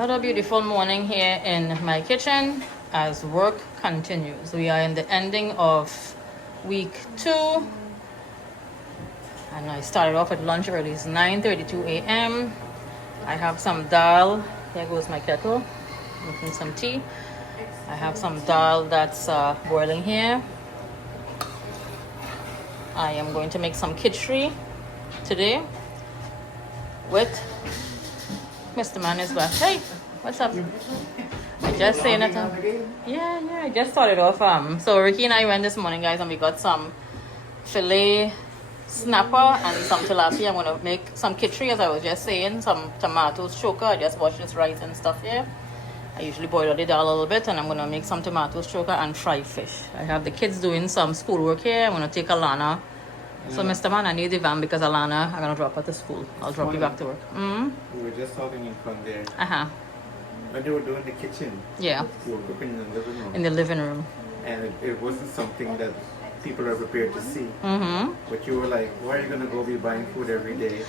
Another beautiful morning here in my kitchen as work continues. We are in the ending of week 2, and I started off at lunch early. It's 9:32 a.m. I have some dal. There goes my kettle. Making some tea. I have some dal that's boiling here. I am going to make some khichdi today with Mr. Man is back. Hey, what's up? I just saying it. Yeah, I just started off. So Ricky and I went this morning, guys, and we got some filet snapper and some tilapia. I'm gonna make some khichdi, as I was just saying. Some tomatoes, choker. I just washed this rice and stuff here. I usually boil the dal a little bit, and I'm gonna make some tomatoes, choker, and fried fish. I have the kids doing some schoolwork here. I'm gonna take Alana. So, Mr. Man, I need the van because Alana, I'm going to drop her to school. I'll drop you back to work. We were just talking in front there. When they were doing the kitchen. Yeah. You were cooking in the living room. In the living room. And it wasn't something that people are prepared to see. But you were like, why are you going to go be buying food every day?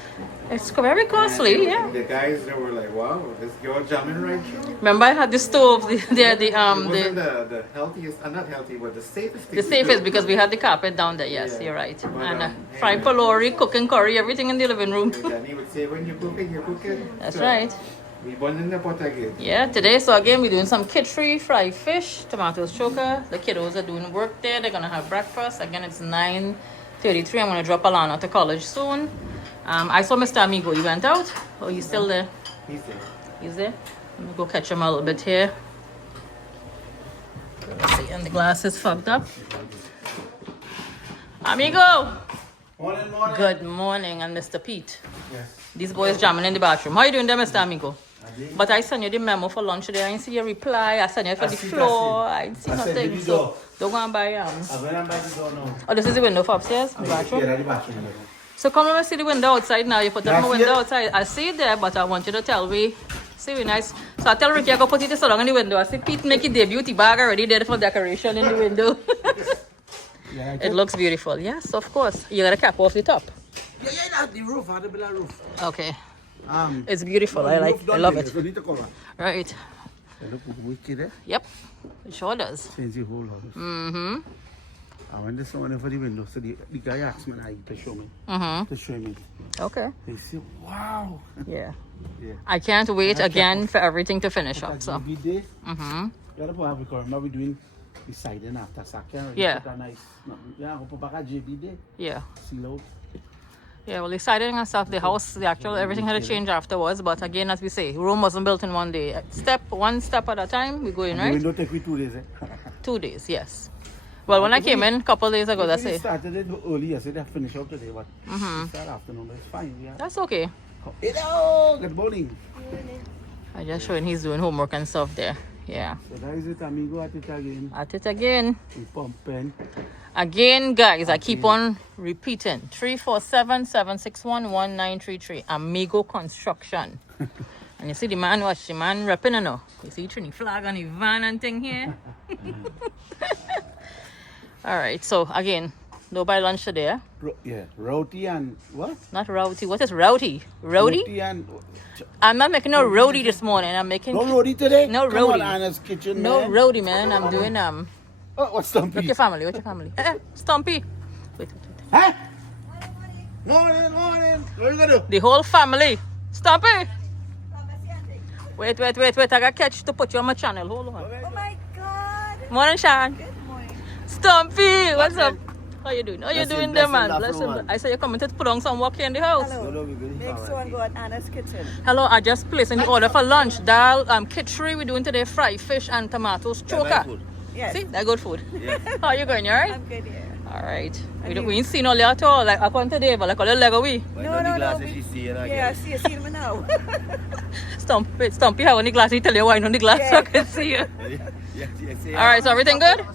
It's very costly, yeah. The guys, they were like, wow, this girl jamming right through. Remember, I had the stove there. It wasn't the healthiest, not healthy, but the safest. The safest because we had the carpet down there. Yes, yeah. You're right. But, and fried palori, cooking curry, everything in the living room. Danny would say, when you're cooking. That's right. We burn in the pot again. Yeah, today, so again, we're doing some khichdi, fried fish, tomatoes, choker. The kiddos are doing work there. They're going to have breakfast. Again, it's 9:33. I'm going to drop Alana to college soon. I saw Mr. Amigo. He went out? Oh, he's still there? He's there. He's there? Let me go catch him a little bit here. Let's see, and the glass is fogged up. Amigo! Morning. Good morning, and Mr. Pete. Yes. These boys jamming in the bathroom. How you doing there, Mr. Amigo? But I sent you the memo for lunch today. I didn't see your reply. I sent you for the floor. I didn't see nothing. So don't go and buy I'm going to buy the door now. Oh, this is the window for upstairs? The bathroom? Yeah, the bathroom. So come let me see the window outside now. You put up my window outside. I see it there, but I want you to tell me. See, we nice. So I tell Ricky I go put it so long in the window. I see Pete make it debut. The bag already there for decoration in the window. Yeah, it looks beautiful. Yes, of course. You got a cap off the top. Yeah, that's the roof. I had to build a roof. Okay. It's beautiful. I love it. Right. It look wicked, eh? Yep. It sure does. Change the whole house. I went this one for the window, so the guy asked me to show me. To show me. Okay. They say, wow. Yeah. Yeah. I can't wait again for everything to finish up. So. You gotta put because remember we doing the siding after so I can't really put a nice. Yeah, I'll put back a JB day. Yeah. Seal out. Yeah, well, the siding and stuff, the house, the actual, everything had to change afterwards. But again, as we say, Rome wasn't built in one day. One step at a time, we go in, right? The window take me 2 days, eh? 2 days, yes. Well, when I came in a couple of days ago, that's it. We started it early yesterday, I finished out today, but that afternoon, but it's fine. Yeah. That's okay. Hello, good morning. I just showing he's doing homework and stuff there. Yeah. So that is it, amigo, at it again. At it again. We pumping. Again, guys, I keep on repeating. 347-761-1933. Amigo Construction. And you see the man, watch the man repping, you know. You see the flag on the van and thing here. All right, so again, no buy lunch today, eh? Yeah, roti and what? Not roti. What is roti? Roti? Roti and... I'm not making no roti this morning. I'm making... No roti today? No Come roti. on, Anna's kitchen, no man. roti, man. I'm doing... Oh, what's Stumpy? What's your family? Stumpy. Wait. Huh? Morning. What are you gonna do? The whole family. Stumpy. Wait. I got catch to put you on my channel. Hold on. Oh my God! Morning, Sean. Good morning. Stumpy, what's up? How you doing? How you Bless doing him, there, bless him, man? bless Bless him, him. I saw you coming to put on some work here in the house. Hello. we're good. Next one go at Anna's kitchen. Hello, I just placed in the order for lunch. Dal, khichdi, we're doing today fried fish and tomatoes, choker. Yes. See, they're good food. How you going, you alright? I'm good, yeah. Alright. We ain't seen all at all. Like, I come today, but like a little Lego we. No. Yeah, I see me now. Stumpy, have on the glass. He tell you wine on the glass so I can see you. Alright, so everything good?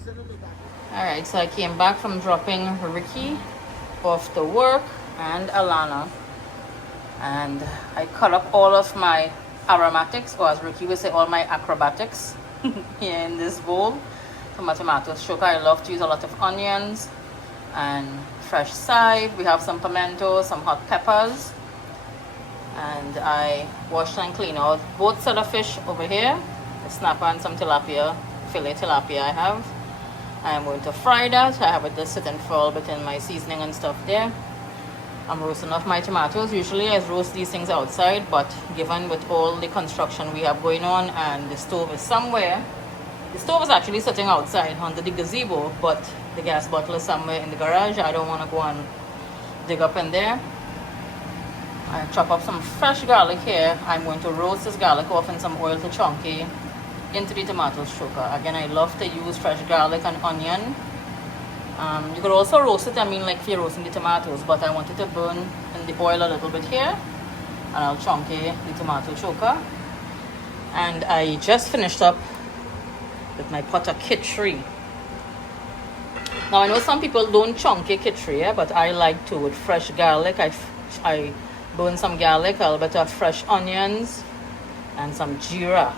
Alright, so I came back from dropping Ricky off to work and Alana. And I cut up all of my aromatics, or as Ricky would say, all my acrobatics here in this bowl. For my tomatoes, choker, I love to use a lot of onions and fresh side. We have some pimento, some hot peppers. And I washed and cleaned out both set of fish over here, the snapper and some tilapia, fillet tilapia I have. I'm going to fry that. I have it just sitting for a little bit in my seasoning and stuff there. I'm roasting off my tomatoes. Usually I roast these things outside, but given with all the construction we have going on and the stove is somewhere, the stove is actually sitting outside under the gazebo, but the gas bottle is somewhere in the garage. I don't want to go and dig up in there. I chop up some fresh garlic here. I'm going to roast this garlic off in some oil to chunky into the tomato stroker. Again, I love to use fresh garlic and onion. You could also roast it, I mean like if you're roasting the tomatoes, but I want it to burn in the oil a little bit here. And I'll chunky the tomato choker. And I just finished up with my pot of kitchery. Now I know some people don't chunky kitchery, yeah, but I like to with fresh garlic. I burn some garlic, a little bit of fresh onions, and some jeera.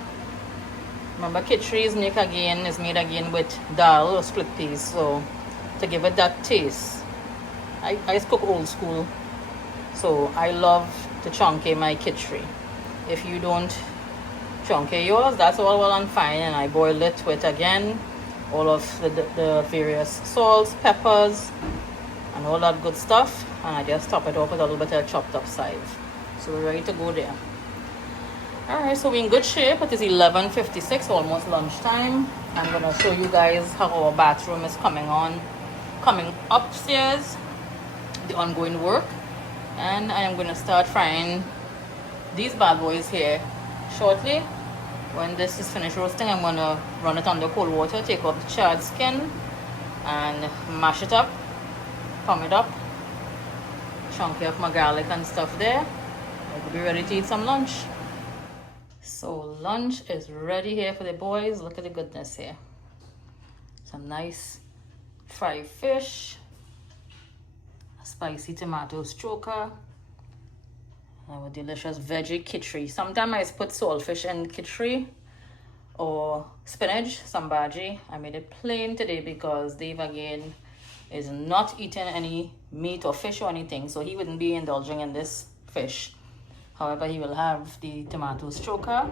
Remember, kitchery is made again with dal or split peas, so to give it that taste. I cook old school, so I love to chunky my kitchery. If you don't chunky yours, that's all well and fine, and I boil it with again all of the various salts, peppers, and all that good stuff, and I just top it off with a little bit of chopped up chive. So we're ready to go there. Alright, so we're in good shape. It is 11:56, almost lunchtime. I'm gonna show you guys how our bathroom is coming upstairs, the ongoing work, and I am gonna start frying these bad boys here shortly. When this is finished roasting, I'm gonna run it under cold water, take off the charred skin, and mash it up, plum it up, chunky up my garlic and stuff there. I'll be ready to eat some lunch. So lunch is ready here for the boys. Look at the goodness here. Some nice fried fish, a spicy tomato stroker, our delicious veggie kitchery. Sometimes I put saltfish in kitchery or spinach, some bhaji. I made it plain today because Dave again is not eating any meat or fish or anything, so he wouldn't be indulging in this fish. However, he will have the tomato stroker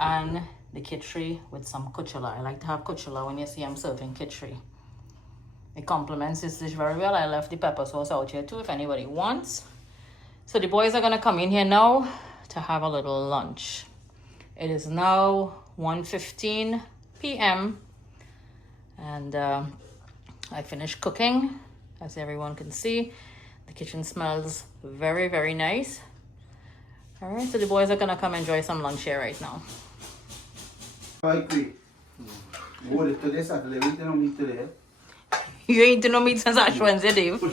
and the kitchery with some kuchela. I like to have kuchela when you see I'm serving kitchery. It complements this dish very well. I left the pepper sauce out here too if anybody wants. So the boys are going to come in here now to have a little lunch. It is now 1:15 p.m. and I finished cooking. As everyone can see, the kitchen smells very, very nice. All right, so the boys are gonna come enjoy some lunch here right now. You ain't eating no meat since Ash Wednesday, Dave. Let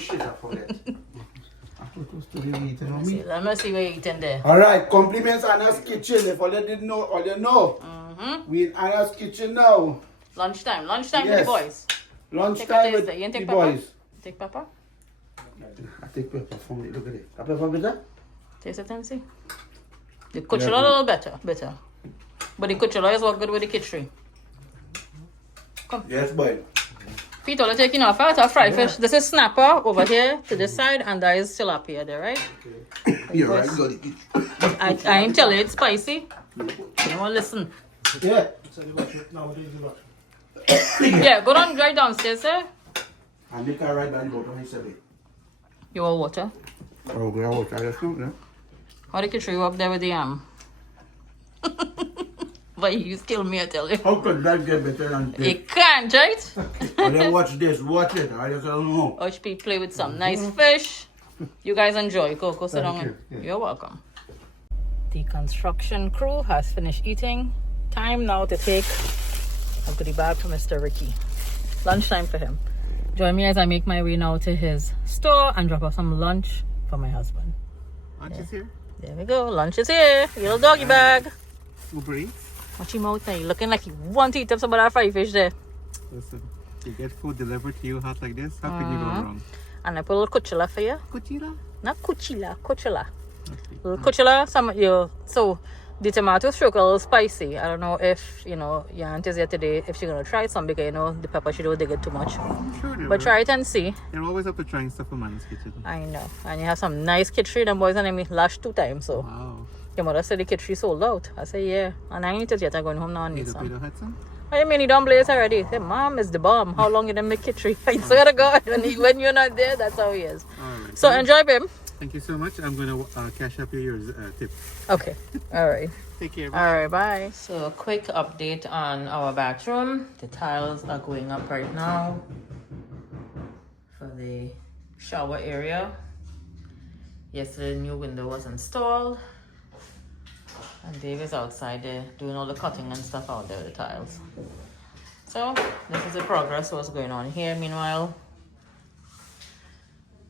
me see what you're eating there. All right, compliments Anna's kitchen. If all you didn't know, all you know. We in Anna's kitchen now. Lunchtime for the boys. Lunchtime with you the boys. Take pepper? I take pepper from it. Look at it. A pepper better? Taste it and see. The kuchela a little better. But the kuchela is what good with the kitchery. Come. Yes, boy. Pete, all you're taking off out of fried fish. This is snapper over here to this side, and that is tilapia there, right? Okay. You're right, you got it. I ain't telling you it's spicy. You don't want to listen. Yeah. Yeah, go down right downstairs, sir. And make her right by the bottom and serve it. You want water? Oh, good water. I just know, yeah. How the kitchen you up there with the yam? But you kill me, I tell you. How could that get better than this? It can't, right? And then watch this, watch it. I just don't know. HP play with some nice fish. You guys enjoy. Go sit down. you. Yeah. You're welcome. The construction crew has finished eating. Time now to take a goodie bag for Mr. Ricky. Lunchtime for him. Join me as I make my way now to his store and drop off some lunch for my husband. Lunch is here. There we go. Lunch is here. Little doggy bag. Uber Eats. Watch him out now. You're looking like you want to eat up some of that fried fish there. Listen, you get food delivered to you hot like this, how can you go wrong? And I put a little kuchela for you. Kuchira? Not kuchila, kuchela. Little kuchela. So The tomato stroke a little spicy. I don't know if, you know, your aunt is here today, if she's going to try some because, you know, the pepper, she don't dig it too much. Sure they But will. try it and see. You're always up to trying stuff from Mama's kitchen. I know. And you have some nice kitchen. Them boys and me last 2 times, so. Wow. Your mother said the kitchen sold out. I said, yeah. And I ain't eat it yet. I'm going home now and You eat some. don't have some? What do you mean you don't blaze already? Say, Mom is the bomb. How long you done make kitchen? I swear to God, when you're not there, that's how he is. All right. So enjoy, babe. Thank you so much. I'm going to cash up your tip. Okay. All right. Take care. All right, bye. So a quick update on our bathroom. The tiles are going up right now for the shower area. Yesterday, the new window was installed. And Dave is outside there doing all the cutting and stuff out there, the tiles. So this is the progress, what's going on here. Meanwhile,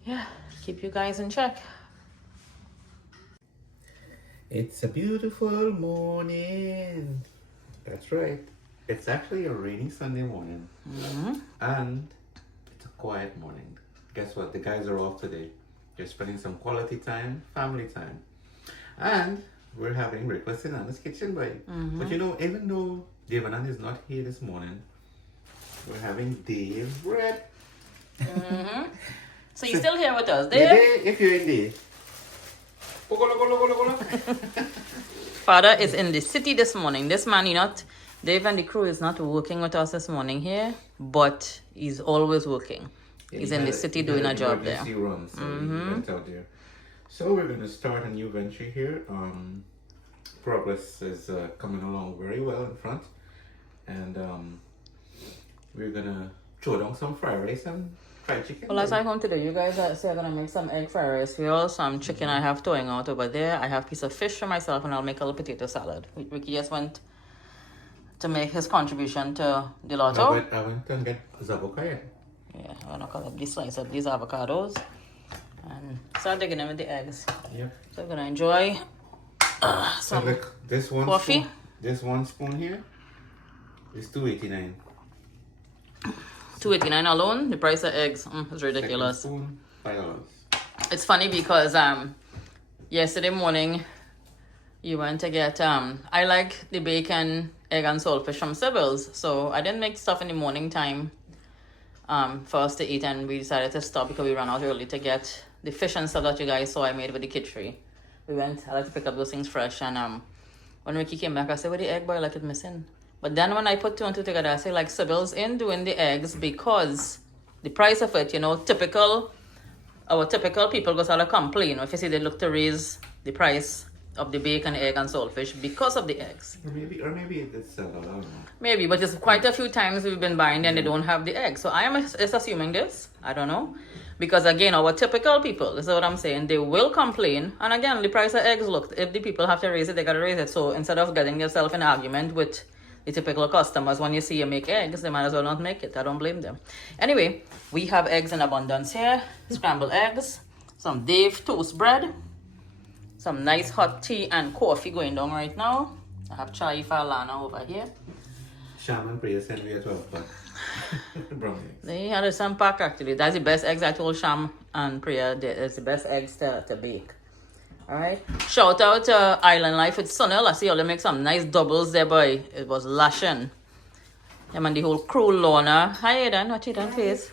yeah, keep you guys in check. It's a beautiful morning. That's right. It's actually a rainy Sunday morning. And it's a quiet morning. Guess what? The guys are off today. They're spending some quality time, family time. And we're having breakfast in Anna's kitchen, right? But you know, even though Dave and Anna is not here this morning, we're having Dave's bread. So you're still here with us, Dave? Yeah, Dave, if you're in there. Father is in the city this morning. This man, Dave and the crew is not working with us this morning here, but he's always working. Yeah, he's in the city doing a job there. Run, so he went out there. So we're going to start a new venture here. Progress is coming along very well in front. And we're going to throw down some fried rice and fried chicken. Well, as I come today, you guys are going to make some egg fried rice for you. Some chicken I have towing out over there. I have a piece of fish for myself, and I'll make a little potato salad. Ricky just went to make his contribution to the lotto. I went and get avocado. Yeah, I'm going to cut up this slice of these avocados and start digging them with the eggs. Yep. So I'm going to enjoy some look, this one coffee. Spoon, this one spoon here is $2.89. $2.89 alone. The price of eggs is ridiculous. Second spoon, $5. It's funny because yesterday morning you went to get I like the bacon, egg and saltfish from Sybil's, so I didn't make stuff in the morning time for us to eat, and we decided to stop because we ran out early to get the fish and stuff that you guys saw I made with the kitchery. I like to pick up those things fresh, and when Ricky came back I said, where the egg boy, like it missing. But then when I put 2 and 2 together, I say like Sybil's in doing the eggs because the price of it, our typical people go to complain if you see they look to raise the price of the bacon, egg and saltfish because of the eggs. Or maybe it's I don't know. Maybe, but it's quite a few times we've been buying and they don't have the eggs. So I am just assuming this. I don't know. Because again, our typical people, this is what I'm saying, they will complain. And again, the price of eggs, look, if the people have to raise it, they got to raise it. So instead of getting yourself in an argument with the typical customers, when you see you make eggs, they might as well not make it. I don't blame them. Anyway, we have eggs in abundance here. Scrambled eggs, some Dave toast bread, some nice hot tea and coffee going down right now. I have chai for Alana over here. Sham and Priya sent me a 12 pack. Brown eggs. They had some pack actually. That's the best eggs. I told Sham and Priya it's the best eggs to bake. Alright. Shout out to Island Life with Sunil. I see y'all make some nice doubles there, boy. It was lashing. Him and the whole crew, Lorna. Hi Aidan, what you done, please?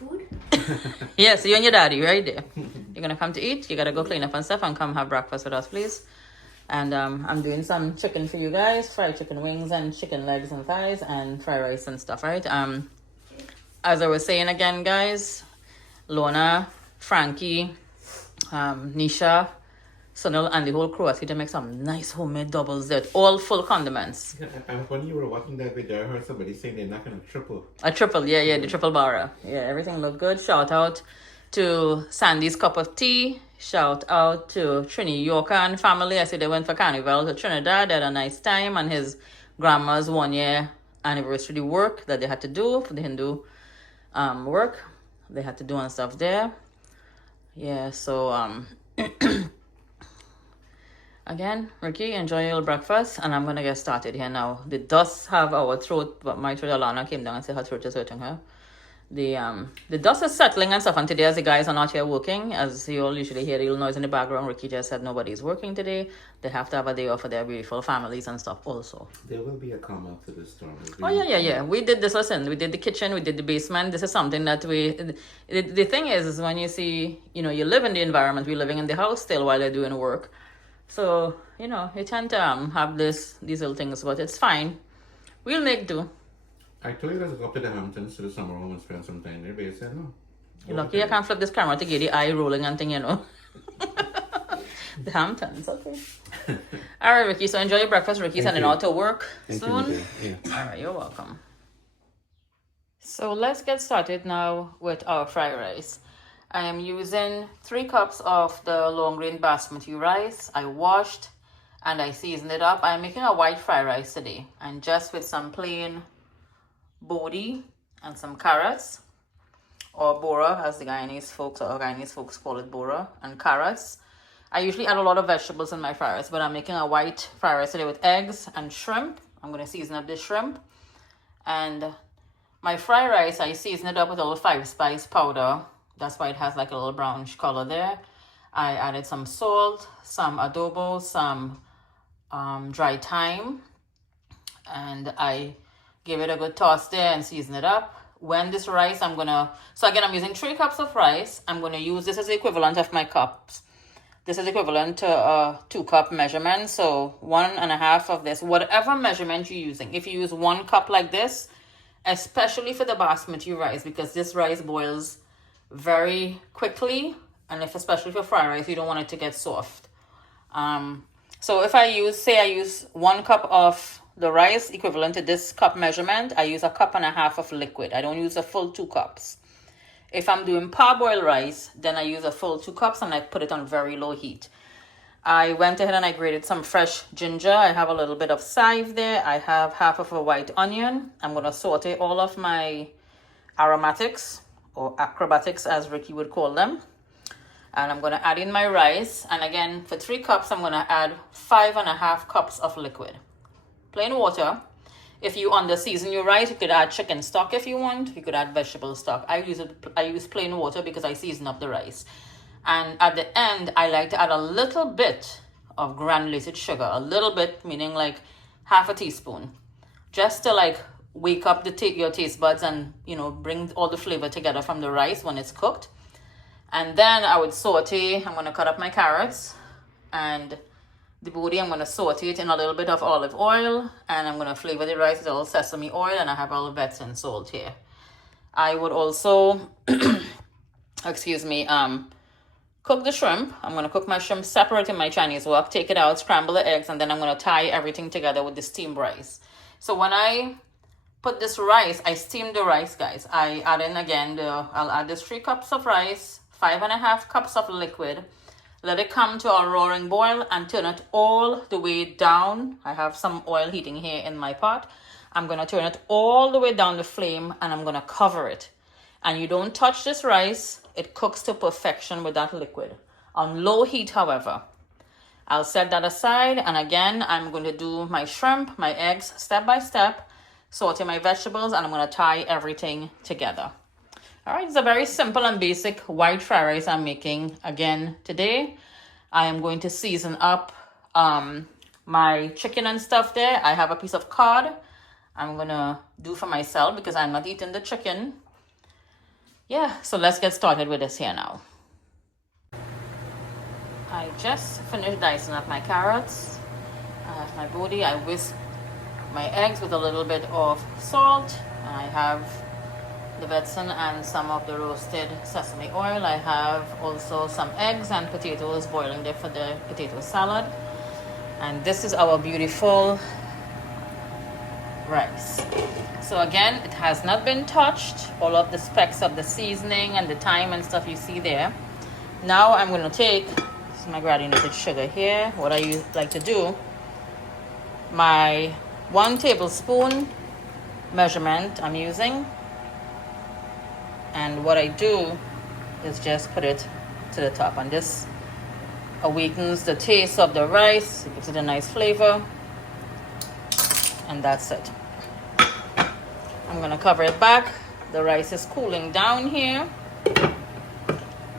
Yes, you and your daddy right there. You're gonna come to eat. You gotta go clean up and stuff and come have breakfast with us, please. And I'm doing some chicken for you guys, fried chicken wings and chicken legs and thighs and fried rice and stuff, right? As I was saying again, guys, Lorna, Frankie, Nisha, Sunil, and the whole crew are going to make some nice homemade doubles there, all full condiments. And when you were watching that video, I heard somebody saying they're not going to triple. A triple, yeah, the triple barra. Yeah, everything looked good. Shout out to Sandy's Cup of Tea. Shout out to Trini Yorker and family. I see they went for Carnival to Trinidad. They had a nice time, and his grandma's 1 year anniversary work that they had to do for the Hindu work. They had to do and stuff there. Yeah, so again, Ricky, enjoy your breakfast, and I'm gonna get started here now. The dust have our throat, but my throat, Alana came down and said her throat is hurting her. the dust is settling and stuff, and today as the guys are not here working, as you all usually hear the little noise in the background, Ricky just said nobody's working today. They have to have a day off for their beautiful families and stuff also. There will be a calm after the storm. Oh yeah. We did this, listen, we did the kitchen, we did the basement. This is something that the thing is when you see, you know, you live in the environment, we're living in the house still while they're doing work. So, you know, you tend to have these little things, but it's fine. We'll make do. I told you guys to go up to the Hamptons to the summer home and spend some time there, but you said no. You're lucky I can't flip this camera to get the eye rolling and thing, you know. The Hamptons, okay. All right, Ricky, so enjoy your breakfast. Ricky's heading out to work soon. Yeah. All right, you're welcome. So let's get started now with our fried rice. I am using 3 cups of the long grain basmati rice. I washed and I seasoned it up. I'm making a white fried rice today, and just with some plain bodi and some carrots, or bora as the Guyanese folks call it, bora and carrots. I usually add a lot of vegetables in my fried rice, but I'm making a white fried rice today with eggs and shrimp. I'm going to season up this shrimp. And my fried rice, I season it up with a little 5-spice powder. That's why it has like a little brownish color there. I added some salt, some adobo, some dry thyme, and I give it a good toss there and season it up. When this rice, I'm using 3 cups of rice. I'm going to use, this as the equivalent of my cups. This is equivalent to a 2-cup measurement. So 1.5 of this, whatever measurement you're using. If you use 1 cup like this, especially for the basmati rice, because this rice boils very quickly, and especially for fried rice, you don't want it to get soft. So if I use 1 cup of the rice equivalent to this cup measurement, I use 1.5 cups of liquid. I don't use a full 2 cups. If I'm doing parboiled rice, then I use a full 2 cups and I put it on very low heat. I went ahead and I grated some fresh ginger. I have a little bit of chive there. I have half of a white onion. I'm going to saute all of my aromatics, or acrobatics as Ricky would call them. And I'm going to add in my rice. And again, for 3 cups, I'm going to add 5.5 cups of liquid. Plain water. If you under season your rice, you could add chicken stock if you want. You could add vegetable stock. I use plain water because I season up the rice. And at the end, I like to add a little bit of granulated sugar. A little bit, meaning like half a teaspoon. Just to like wake up your taste buds and, you know, bring all the flavor together from the rice when it's cooked. And then I would saute. I'm going to cut up my carrots and the bodi. I'm going to saute it in a little bit of olive oil, and I'm going to flavor the rice with a little sesame oil, and I have a little vets and salt here. I would also, cook the shrimp. I'm going to cook my shrimp separate in my Chinese wok, take it out, scramble the eggs, and then I'm going to tie everything together with the steamed rice. So when I put this rice, I steam the rice, guys. I add in again, I'll add this 3 cups of rice, 5.5 cups of liquid. Let it come to a roaring boil and turn it all the way down. I have some oil heating here in my pot. I'm going to turn it all the way down the flame and I'm going to cover it. And you don't touch this rice. It cooks to perfection with that liquid. On low heat, however. I'll set that aside. And again, I'm going to do my shrimp, my eggs, step by step. Saute my vegetables, and I'm going to tie everything together. All right, it's a very simple and basic white fried rice I'm making again today. I am going to season up my chicken and stuff there. I have a piece of cod I'm going to do for myself because I'm not eating the chicken. Yeah, so let's get started with this here now. I just finished dicing up my carrots. I have my bodi. I whisk my eggs with a little bit of salt. I have the venison and some of the roasted sesame oil. I have also some eggs and potatoes boiling there for the potato salad. And this is our beautiful rice. So again, it has not been touched. All of the specks of the seasoning and the thyme and stuff you see there. Now I'm going to take my granulated sugar here. What I like to do, my 1 tablespoon measurement I'm using. And what I do is just put it to the top, and this awakens the taste of the rice. It gives it a nice flavor, and that's it. I'm going to cover it back The rice is cooling down here.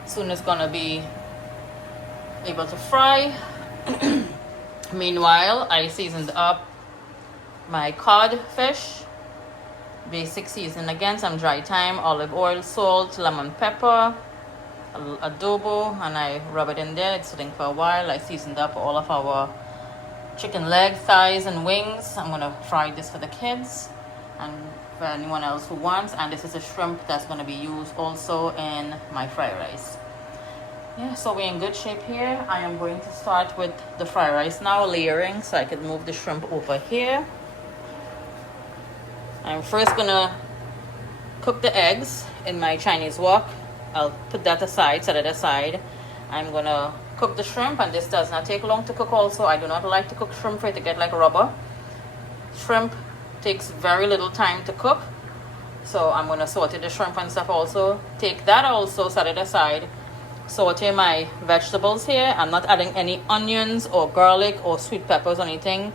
Soon it's gonna be able to fry. Meanwhile, I seasoned up my cod fish. Basic season again, some dry thyme, olive oil, salt, lemon pepper, adobo, and I rub it in there. It's sitting for a while. I seasoned up all of our chicken leg, thighs, and wings. I'm gonna fry this for the kids and for anyone else who wants. And this is a shrimp that's gonna be used also in my fried rice. Yeah, so we're in good shape here. I am going to start with the fried rice now, layering, so I can move the shrimp over here. I'm first gonna cook the eggs in my Chinese wok. I'll put that aside, set it aside. I'm gonna cook the shrimp, and this does not take long to cook also. I do not like to cook shrimp for it to get like rubber. Shrimp takes very little time to cook. So I'm gonna saute the shrimp and stuff also. Take that also, set it aside. Saute my vegetables here. I'm not adding any onions or garlic or sweet peppers or anything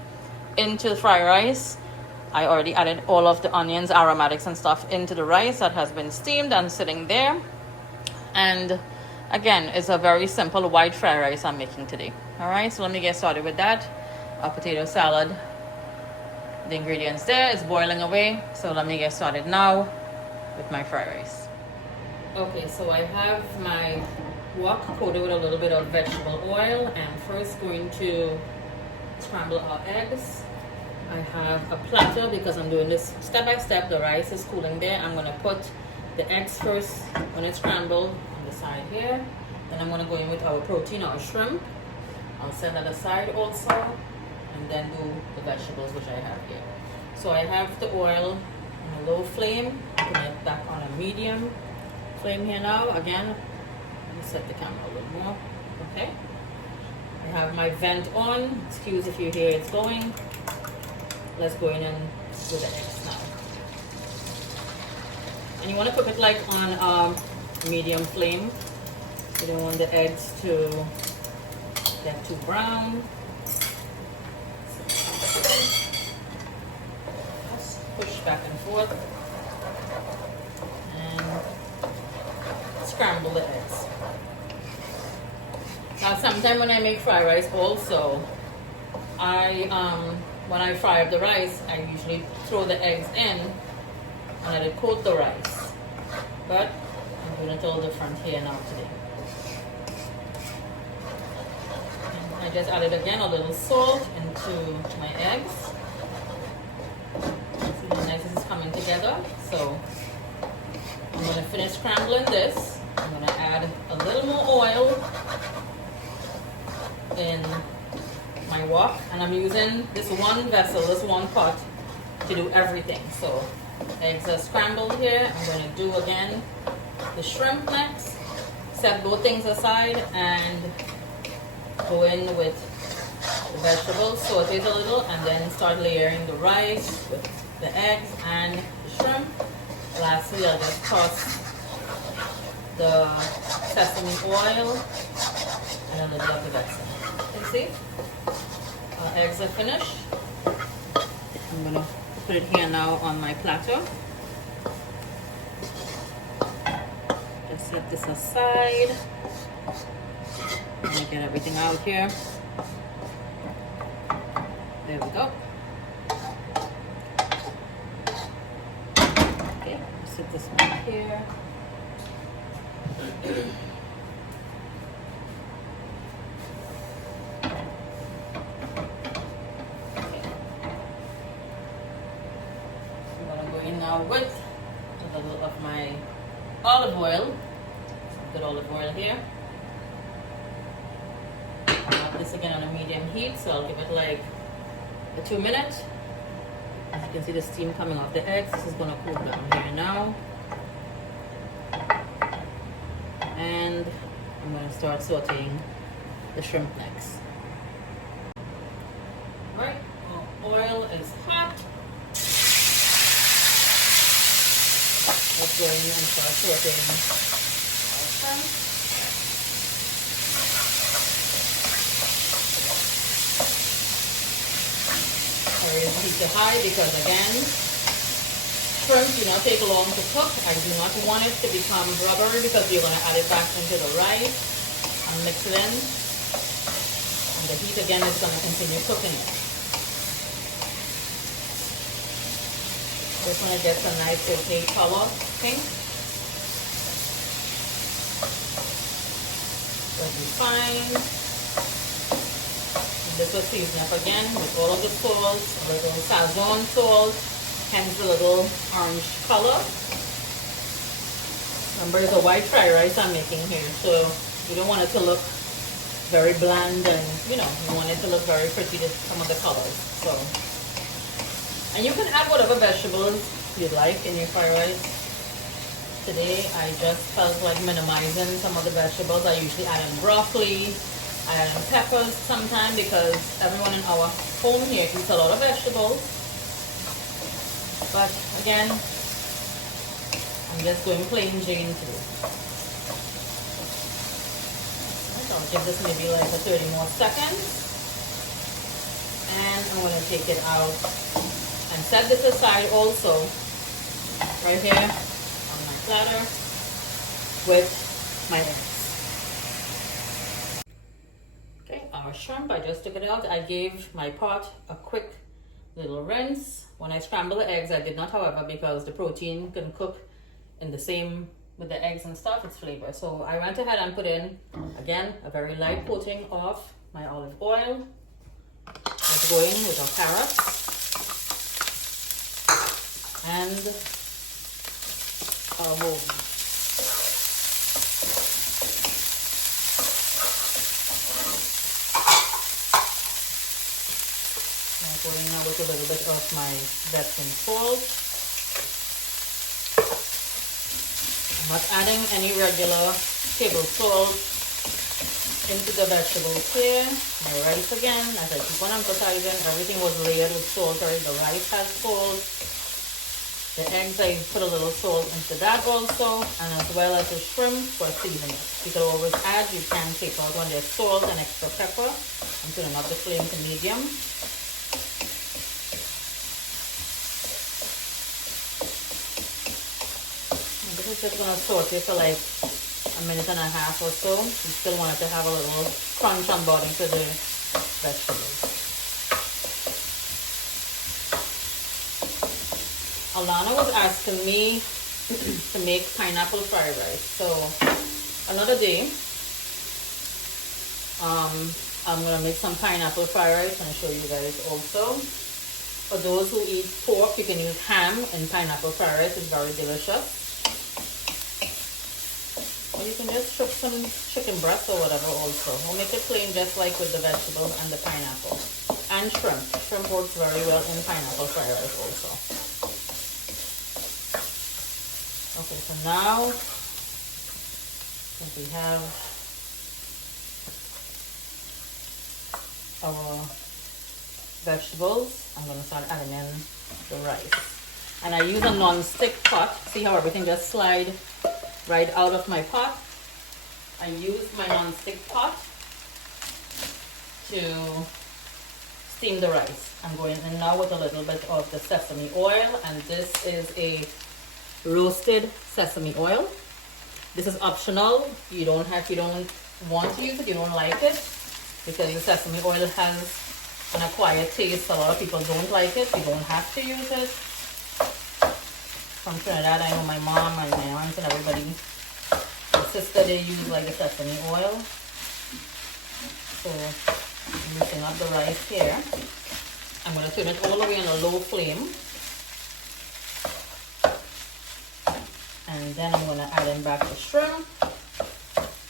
into the fried rice. I already added all of the onions, aromatics and stuff into the rice that has been steamed and sitting there. And again, it's a very simple white fried rice I'm making today. All right, so let me get started with that. A potato salad. The ingredients there is boiling away. So let me get started now with my fried rice. Okay, so I have my wok coated with a little bit of vegetable oil. I'm first going to scramble our eggs. I have a platter because I'm doing this step by step. The rice is cooling there. I'm going to put the eggs first when it's scrambled on the side here. Then I'm going to go in with our protein, our shrimp. I'll set that aside also. And then do the vegetables which I have here. So I have the oil on a low flame. Put it back on a medium flame here now. Again, let me set the camera a little more. Okay. I have my vent on. Excuse if you hear it's going. Let's go in and do the eggs now. And you want to cook it like on medium flame. You don't want the eggs to get too brown. Just push back and forth and scramble the eggs. Now, sometimes when I make fried rice, also, when I fry up the rice, I usually throw the eggs in and I coat the rice. But I'm doing it a little different here now today. And I just added again a little salt into my eggs. See how nice this is coming together. So I'm going to finish scrambling this. I'm going to add a little more oil in my wok, and I'm using this one vessel, this one pot to do everything. So eggs are scrambled here. I'm going to do again the shrimp next, set both things aside and go in with the vegetables, saute it a little, and then start layering the rice with the eggs and the shrimp. Lastly, I'll just toss the sesame oil and a little of the vessel. You see? Our eggs are finished. I'm going to put it here now on my platter. Just set this aside. I'm going to get everything out here. There we go. Okay, set this one here. With a little of my olive oil, good olive oil here. I'll have this again on a medium heat, so I'll give it like a 2 minutes. As you can see the steam coming off the eggs, this is going to cool down here now. And I'm going to start sauteing the shrimp next. Alright, oil is hot. Let's go in and start sauteing our shrimp. Raise heat to high because again, shrimp do not take long to cook. I do not want it to become rubbery because you're going to add it back into the rice and mix it in. And the heat again is going to continue cooking it. This one gets a nice okay color, pink. That'll be fine. This will season up again with all of the salt, a little Sazon salt, hence the little orange color. Remember, it's a white fried rice I'm making here, so you don't want it to look very bland, and you want it to look very pretty with some of the colors. So, and you can add whatever vegetables you'd like in your fried rice. Today I just felt like minimizing some of the vegetables. I usually add in broccoli, I add in peppers sometimes because everyone in our home here eats a lot of vegetables. But again, I'm just going plain Jane today. So I'll give this maybe like a 30 more seconds. And I'm going to take it out and set this aside also right here on my platter with my eggs. Okay, our shrimp, I just took it out. I gave my pot a quick little rinse. When I scramble the eggs, I did not, however, because the protein can cook in the same with the eggs and stuff, its flavor. So I went ahead and put in, again, a very light coating of my olive oil. Let's go in with our carrots and our bone. I'm going now with a little bit of my Epsom salt. I'm not adding any regular table salt into the vegetables here. My rice again, as I keep on emphasizing, everything was layered with salt already. The rice has salt. The eggs, I put a little salt into that also, and as well as the shrimp for seasoning. You can always add, you can take out when there's salt and extra pepper. I'm turning up the flame to medium. And this is just going to saute for like a minute and a half or so. You still want it to have a little crunch on bottom to the vegetables. Alana was asking me to make pineapple fried rice. So another day, I'm gonna make some pineapple fried rice and show you guys also. For those who eat pork, you can use ham in pineapple fried rice. It's very delicious. Or you can just cook some chicken breast or whatever also. We'll make it plain just like with the vegetables and the pineapple. And shrimp. Shrimp works very well in pineapple fried rice also. Okay, so now we have our vegetables, I'm going to start adding in the rice. And I use a non-stick pot. See how everything just slide right out of my pot? I use my non-stick pot to steam the rice. I'm going in now with a little bit of the sesame oil, and this is a roasted sesame oil. This is optional. You don't want to use it, you don't like it, because the sesame oil has an acquired taste. A lot of people don't like it. You don't have to use it. From Trinidad, I know my mom and my aunts and everybody, my sister, they use like the sesame oil. So I'm mixing up the rice here. I'm going to turn it all the way on a low flame. And then I'm going to add in back the shrimp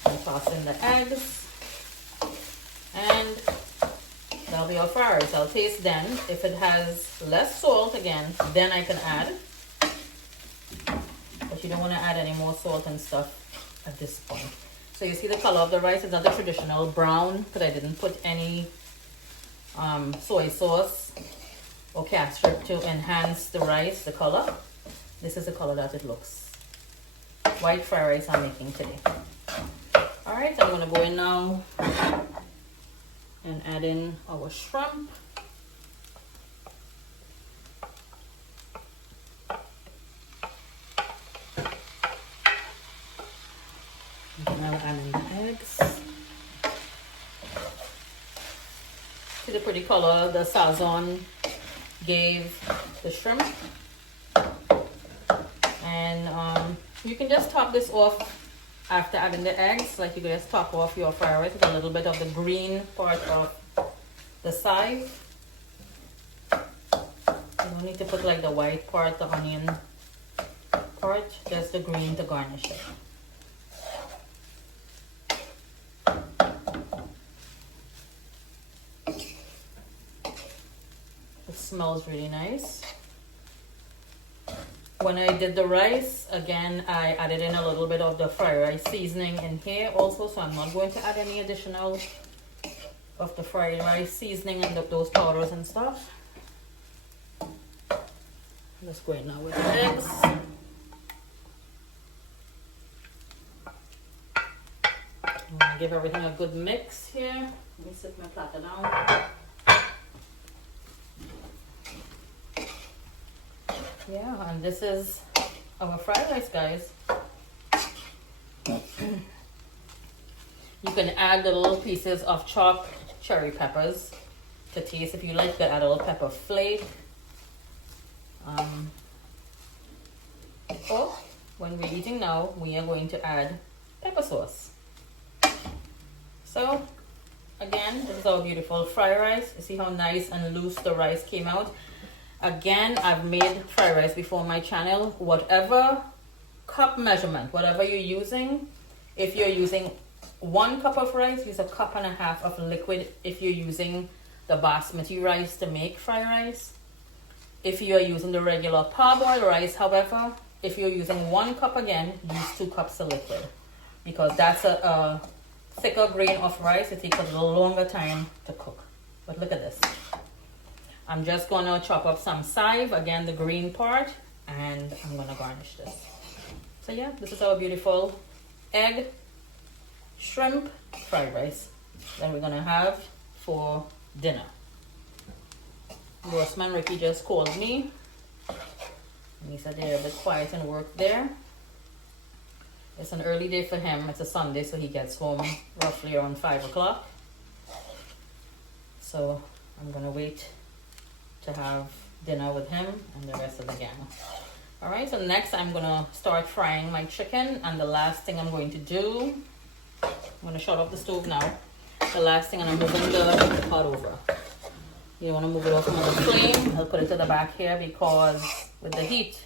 and toss in the eggs, and that'll be our fried rice. I'll taste then. If it has less salt again, then I can add, but you don't want to add any more salt and stuff at this point. So you see the color of the rice is not the traditional brown, because I didn't put any soy sauce or castor to enhance the rice, the color. This is the color that it looks. White fried rice I'm making today. Alright, I'm going to go in now and add in our shrimp. pretty color the sazon gave the shrimp. And you can just top this off after adding the eggs. Like you can just top off your fried rice with a little bit of the green part of the side. You don't need to put like the white part, the onion part, just the green to garnish it. It smells really nice. When I did the rice, again, I added in a little bit of the fried rice seasoning in here also, so I'm not going to add any additional of the fried rice seasoning and those powders and stuff. Let's go in now with the eggs. I'm gonna give everything a good mix here. Let me sit my platter down. Yeah, and this is our fried rice, guys. You can add the little pieces of chopped cherry peppers to taste. If you like to add a little pepper flake. Or when we're eating now, we are going to add pepper sauce. So again, this is our beautiful fried rice. You see how nice and loose the rice came out. Again, I've made fried rice before on my channel. Whatever cup measurement, whatever you're using, if you're using 1 cup of rice, use 1.5 cups of liquid if you're using the basmati rice to make fried rice. If you are using the regular parboiled rice, however, if you're using 1 cup again, use 2 cups of liquid. Because that's a thicker grain of rice. It takes a little longer time to cook. But look at this. I'm just gonna chop up some chive, again the green part, and I'm gonna garnish this. So yeah, this is our beautiful egg, shrimp, fried rice that we're gonna have for dinner. Bossman Ricky just called me and he said they're a bit quiet and work there. It's an early day for him. It's a Sunday, so he gets home roughly around 5 o'clock. So I'm gonna wait to have dinner with him and the rest of the gang. All right, so next I'm gonna start frying my chicken, and the last thing I'm going to do, I'm gonna shut off the stove now. The last thing, and I'm moving the pot over. You don't want to move it off from the flame. I'll put it to the back here because with the heat,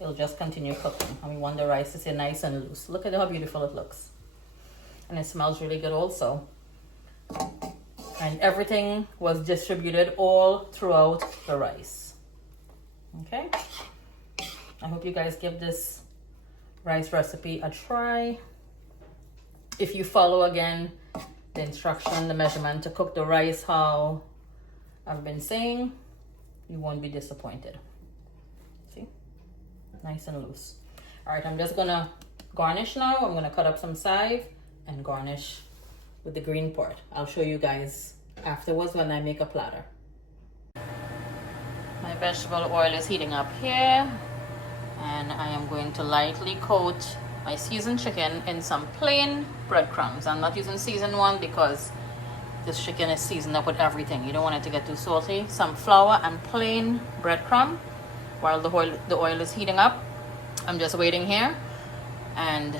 it'll just continue cooking. And we want the rice to stay nice and loose. Look at how beautiful it looks. And it smells really good also. And everything was distributed all throughout the rice. Okay? I hope you guys give this rice recipe a try. If you follow again the instruction, the measurement to cook the rice how I've been saying, you won't be disappointed. See? Nice and loose. All right, I'm just gonna garnish now. I'm gonna cut up some chive and garnish with the green part. I'll show you guys afterwards when I make a platter. My vegetable oil is heating up here, and I am going to lightly coat my seasoned chicken in some plain breadcrumbs. I'm not using seasoned one because this chicken is seasoned up with everything. You don't want it to get too salty. Some flour and plain breadcrumb while the oil is heating up. I'm just waiting here, and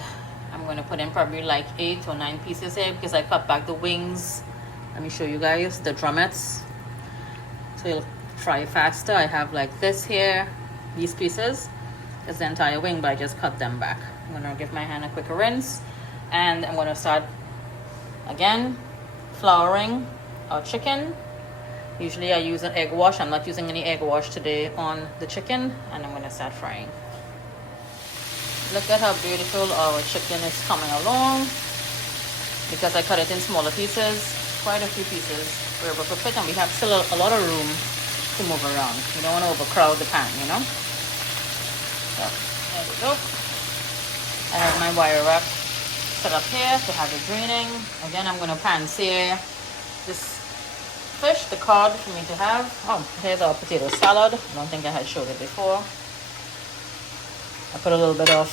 I'm going to put in probably like 8 or 9 pieces here because I cut back the wings. Let me show you guys the drumettes so you'll fry faster. I have like this here, these pieces. It's the entire wing, but I just cut them back. I'm going to give my hand a quick rinse, and I'm going to start again flouring our chicken. Usually I use an egg wash. I'm not using any egg wash today on the chicken, and I'm going to start frying. Look at how beautiful our chicken is coming along. Because I cut it in smaller pieces, quite a few pieces we're able to fit, and we have still a lot of room to move around. You don't want to overcrowd the pan, you know. So there we go. I have my wire rack set up here to have it draining. Again, I'm going to pan sear this fish, the cod for me to have. Oh, here's our potato salad. I don't think I had showed it before. I put a little bit of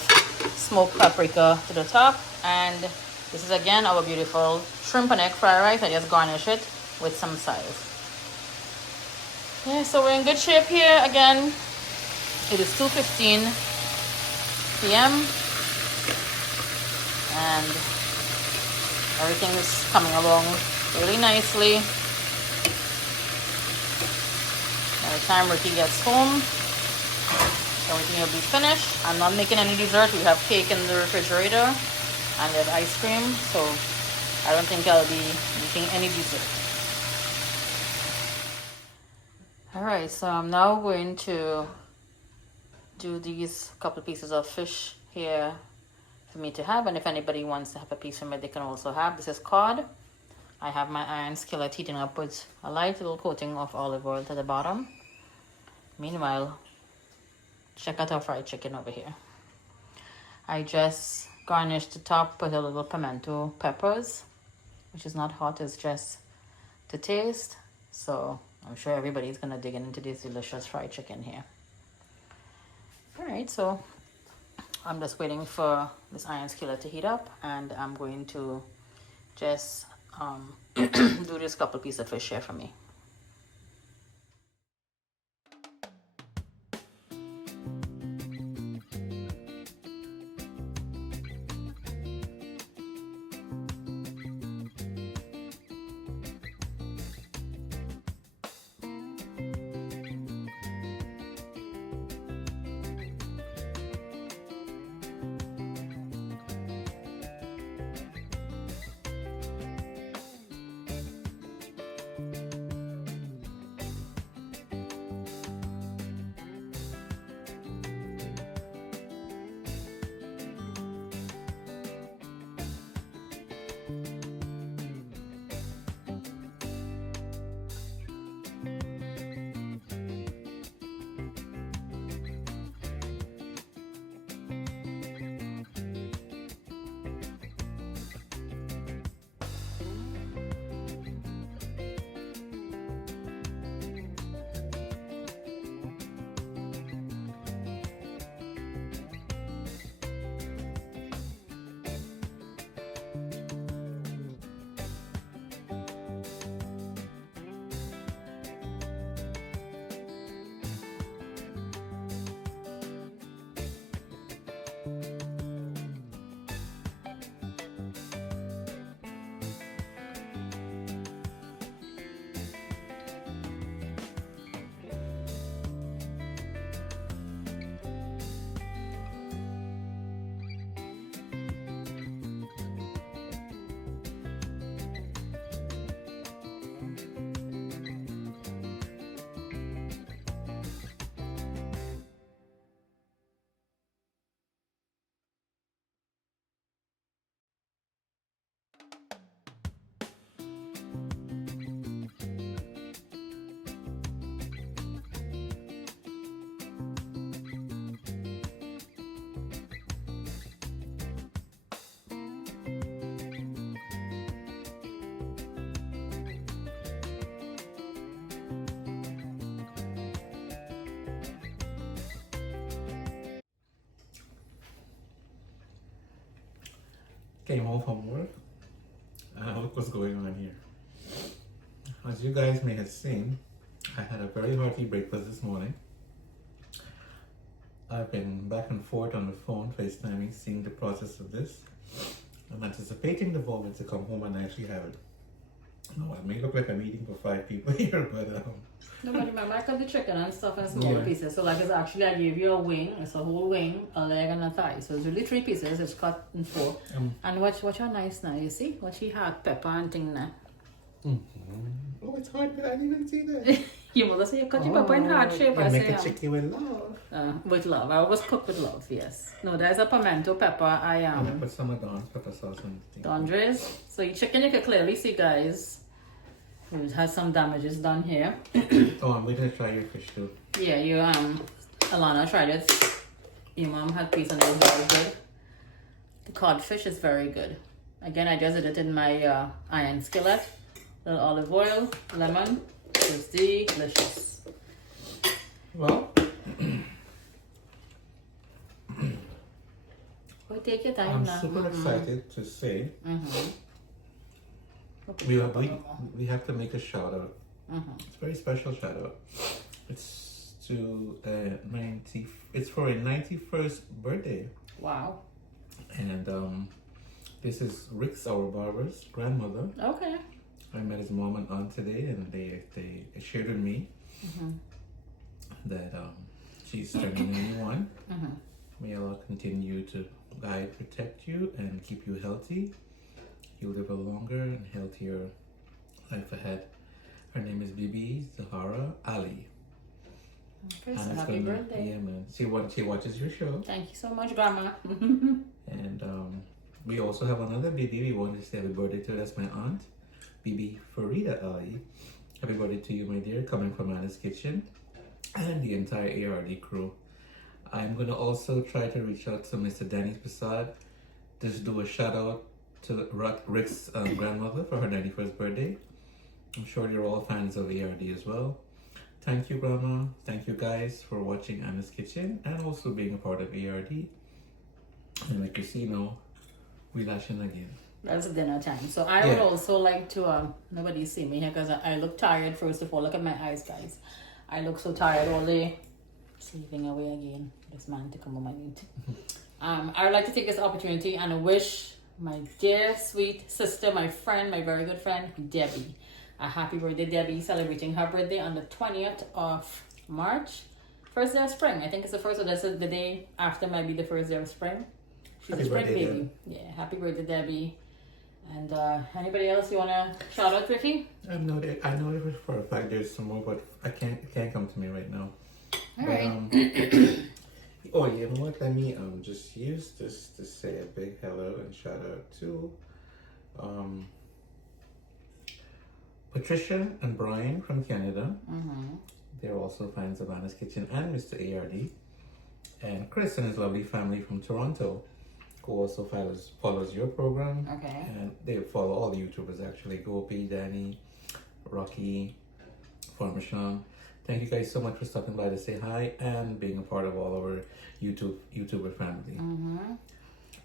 smoked paprika to the top, and this is again our beautiful shrimp and egg fried rice. I just garnish it with some chive. Yeah, so we're in good shape here. Again, it is 2:15 p.m. and everything is coming along really nicely. By the time Ricky gets home, everything will be finished. I'm not making any dessert. We have cake in the refrigerator and there's ice cream, so I don't think I'll be making any dessert. Alright, so I'm now going to do these couple pieces of fish here for me to have, and if anybody wants to have a piece from it, they can also have. This is cod. I have my iron skillet heating up with a light little coating of olive oil to the bottom. Meanwhile, check out our fried chicken over here. I just garnished the top with a little pimento peppers, which is not hot, it's just to taste. So I'm sure everybody's gonna dig into this delicious fried chicken here. All right, so I'm just waiting for this iron skillet to heat up, and I'm going to just do this couple pieces of fish here for me. Came home from work. What was going on here? As you guys may have seen, I had a very hearty breakfast this morning. I've been back and forth on the phone, FaceTiming, seeing the process of this. I'm anticipating the moment to come home and actually have it. No, it may look like I'm eating for 5 people here, but No, but remember I cut the chicken and stuff in smaller pieces. So like it's actually, I gave you a wing. It's a whole wing, a leg and a thigh. So it's really 3 pieces. It's cut in 4. And watch how nice now, you see? What she had, pepper and thing now. Oh, it's hard, but I didn't even see that. You mother say you cut your pepper in heart shape. I I make say, a chicken with love. with love. I always cook with love, yes. No, there's a pimento pepper. I put some of Dawn's pepper sauce on the thing. Dondres. So your chicken, you can clearly see, guys. It has some damages done here. Oh, I'm going to try your fish too. Yeah, you Alana tried it. Your mom had piece and it was very good. The codfish is very good. Again, I just did it in my iron skillet. Little olive oil, lemon. It's delicious. Well, Take your time I'm now. super excited to say we have to make a shout out It's a very special shout out. It's to it's for a 91st birthday. Wow. And this is Rick's, our barber's grandmother. Okay. I met his mom and aunt today, and they shared with me that she's turning 91. May Allah continue to guide, protect you, and keep you healthy. You'll live a longer and healthier life ahead. Her name is Bibi Zahara Ali. Okay, so happy birthday. Yeah, man. She watches your show. Thank you so much, Grandma. And we also have another Bibi. We wanted to say happy birthday to her. That's my aunt, Bibi Farida Ali. Happy birthday to you, my dear, coming from Anna's Kitchen and the entire ARD crew. I'm going to also try to reach out to Mr. Danny Prasad. Just do a shout out to Rick's grandmother for her 91st birthday. I'm sure you're all fans of ARD as well. Thank you, Grandma. Thank you guys for watching Anna's Kitchen and also being a part of ARD. And like you see now, we lashing again. That's dinner time. So I would also like to, nobody see me here because I look tired. First of all, look at my eyes, guys. I look so tired all day. Sleeping away again. This man to come on my meat. I would like to take this opportunity and wish my dear, sweet sister, my friend, my very good friend, Debbie, a happy birthday. Debbie celebrating her birthday on the 20th of March. First day of spring. I think it's the first, or that's the day after might be the first day of spring. She's Happy a spring birthday, baby. Deb. Yeah, happy birthday, Debbie. And anybody else you want to shout out, Ricky? I know for a fact there's some more, but it can't come to me right now. All right. Oh, you know what? Let me just use this to say a big hello and shout out to Patricia and Brian from Canada. They're also fans of Anna's Kitchen and Mr. ARD. And Chris and his lovely family from Toronto, who also follows your program. Okay. And they follow all the YouTubers actually. Gopi, Danny, Rocky, Farmer Sean. Thank you guys so much for stopping by to say hi and being a part of all our YouTuber family.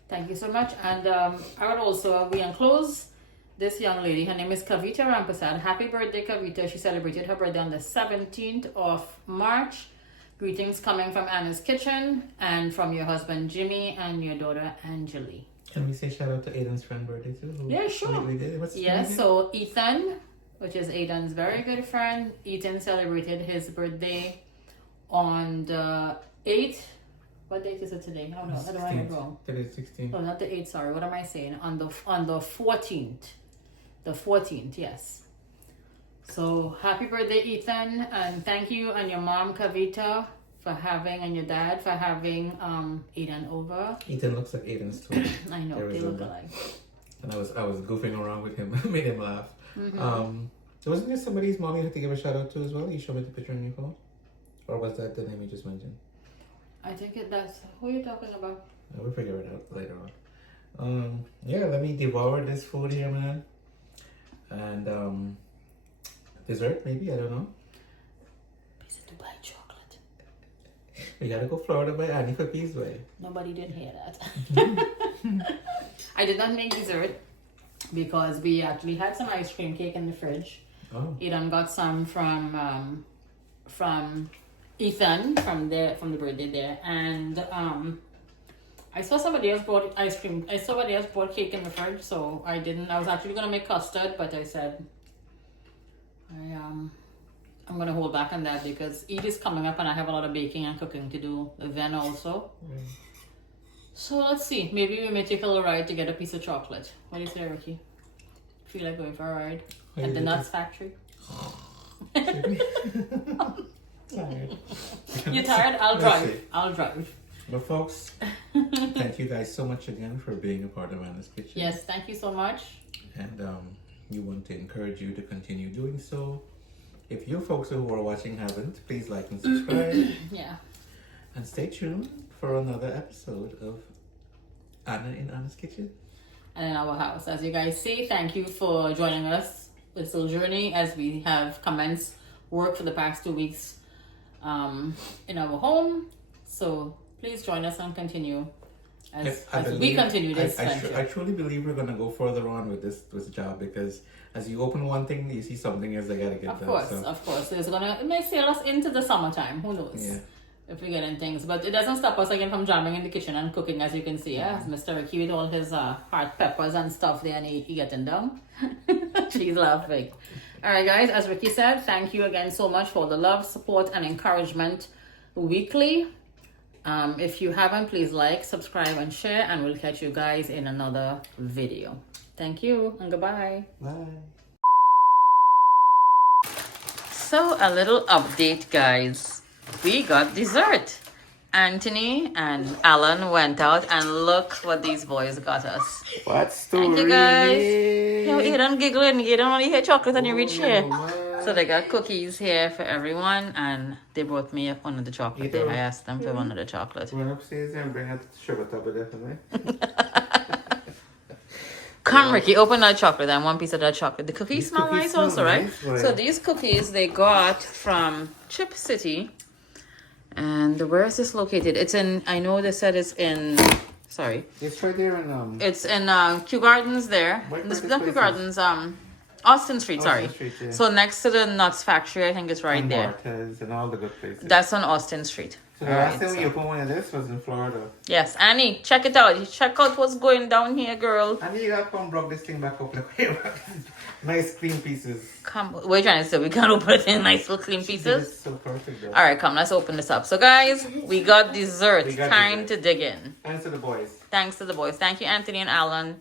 Thank you so much. And I would also, we enclose this young lady. Her name is Kavita Rampasad. Happy birthday, Kavita. She celebrated her birthday on the 17th of March. Greetings coming from Anna's Kitchen and from your husband Jimmy and your daughter Angeli. Can we say shout out to Aiden's friend birthday too? Yeah, sure. What's his name Yes, again? so Ethan, which is Aiden's very good friend. Ethan celebrated his birthday on the 8th. What date is it today? Oh no, I don't want to get it wrong. Today is 16th. Oh, not the 8th, sorry. What am I saying? On the 14th. The 14th, yes. So happy birthday, Ethan, and thank you and your mom Kavita for having, and your dad for having Aiden over. Ethan looks like Aiden's twin. I know, they look alike. And I was goofing around with him, made him laugh. Wasn't there somebody's mom you had to give a shout out to as well? You showed me the picture on your phone, or was that the name you just mentioned? I think that's who you're talking about. We'll figure it out later on. Yeah, let me devour this food here, man. And dessert maybe, I don't know. Piece of Dubai chocolate. We gotta go Florida by Annie for Peace Way. Nobody did hear that. I did not make dessert because we actually had some ice cream cake in the fridge. Oh. Ethan got some from Ethan from the birthday there, and I saw somebody else bought ice cream. I saw somebody else bought cake in the fridge, so I didn't. I was actually gonna make custard, but I said I'm gonna hold back on that because Eid is coming up and I have a lot of baking and cooking to do then also. So let's see. Maybe we may take a little ride to get a piece of chocolate. What do you say, Ricky? Feel like going for a ride at the nuts factory? Tired. You're tired? I'll drive. But folks, thank you guys so much again for being a part of Anna's Kitchen. Yes, thank you so much. And we want to encourage you to continue doing so. If you folks who are watching haven't, please like and subscribe. Yeah. And stay tuned for another episode of Anna in Anna's Kitchen. And in our house. As you guys see, thank you for joining us with this little journey as we have commenced work for the past 2 weeks in our home. So please join us and continue as we continue this venture. I truly believe we're gonna go further on with this job because as you open one thing, you see something else that gotta get done. Of course, it may sail us into the summertime. Who knows? Yeah. If we get in things, but it doesn't stop us again from jamming in the kitchen and cooking, as you can see. Yes, Mr. Ricky with all his hot peppers and stuff there, and he getting down. She's laughing. All right, guys. As Ricky said, thank you again so much for the love, support, and encouragement weekly. If you haven't, please like, subscribe, and share, and we'll catch you guys in another video. Thank you and goodbye. Bye. So a little update, guys. We got dessert. Anthony and Alan went out and look what these boys got us. What story? Thank you, guys. Yo, you don't giggle, you don't want to hear chocolate and you reach here. So they got cookies here for everyone, and they brought me one of the chocolate there. I asked them for one of the chocolate. Run upstairs and bring out the sugar tablet, definitely. Come, Ricky, open that chocolate and one piece of that chocolate. The cookies smell nice also, right? So these cookies they got from Chip City. And where is this located? It's in, I know they said it's in, sorry. It's right there in, it's in Kew Gardens there. This not Kew Gardens, Austin Street, sorry. Street, yeah. So next to the Nuts Factory, I think it's right and there. Bartez and all the good places. That's on Austin Street. So the last time you opened one of this was in Florida. Yes, Annie, check it out. Check out what's going down here, girl. And you gotta come block this thing back up like nice clean pieces. Come, what are you trying to say? We can't open it in nice little clean pieces? It's so perfect though. Alright, come, let's open this up. So guys, we got dessert. Time to dig in. Thanks to the boys. Thanks to the boys. Thank you, Anthony and Alan.